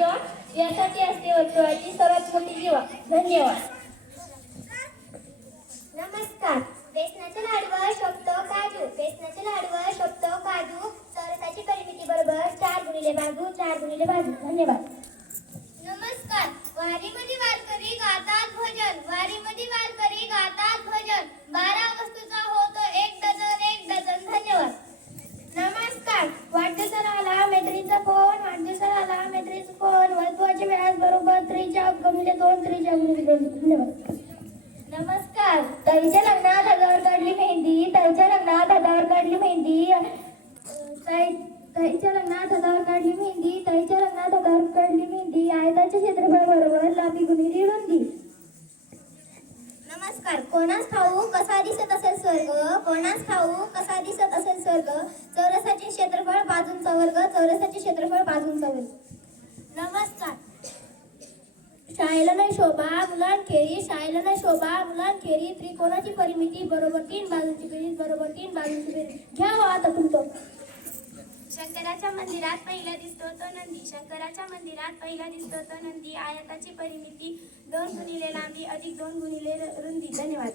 जीवा यासाठी असते वर्तुळाची सर्वात मोठी जीवा. धन्यवाद. नमस्कार. बेसनाच्या लाडूवर शोभतो काजू, बेसनाच्या लाडूवर शोभतो काजू, चौरसाची परिमिती बरोबर 4 गुणिले बाजू, 4 गुणिले बाजू. धन्यवाद. नमस्कार. वारीमध्ये वारकरी गातात भजन, वारीमध्ये वारकरी गातात भजन, 12 वस्तूचा होतो 1 डझन 1 डझन. धन्यवाद. नमस्कार. वाढदिवसाला आला मैत्रिणीचा फोन, वाढदिवसाला आला मैत्रिणीचा फोन, वर्तुळाचे व्यास बरोबर त्रिज्या गुणिले 2, त्रिज्या गुणिले 2. धन्यवाद. नमस्कार. ताईच्या लग्नात हातावर काढली मेहंदी, ताईच्या लग्नात हातावर काढली मेहंदी, ताईच्या लग्नात हातावर काढली मेहंदी, ताईच्या लग्नात हातावर काढली मेहंदी, आयताचे क्षेत्रफळ बरोबर लांबी गुणिले रुंदी. नमस्कार. कोणास ठाऊ कसा दिसत असेल स्वर्ग, कोणास ठाऊ कसा दिसत असेल स्वर्ग, चौरसाचे क्षेत्रफळ बाजूंचा वर्ग, चौरसाचे क्षेत्रफळ बाजूंचा वर्ग. नमस्कार. शाळेला नाही शोभा मुलांखेरी, शाळेला नाही शोभा मुलांखेरी, त्रिकोणाची परिमिती बरोबर 3 बाजूंची बेरीज बरोबर 3 बाजूंची बेरीज. घ्या हो आता तुमचं. शंकराच्या मंदिरात पहिला दिसतो तो नंदी, शंकराच्या मंदिरात पहिला दिसतो तो नंदी, आयताची परिमिती 2 गुणिले लांबी अधिक 2 गुणिले रुंदी. धन्यवाद.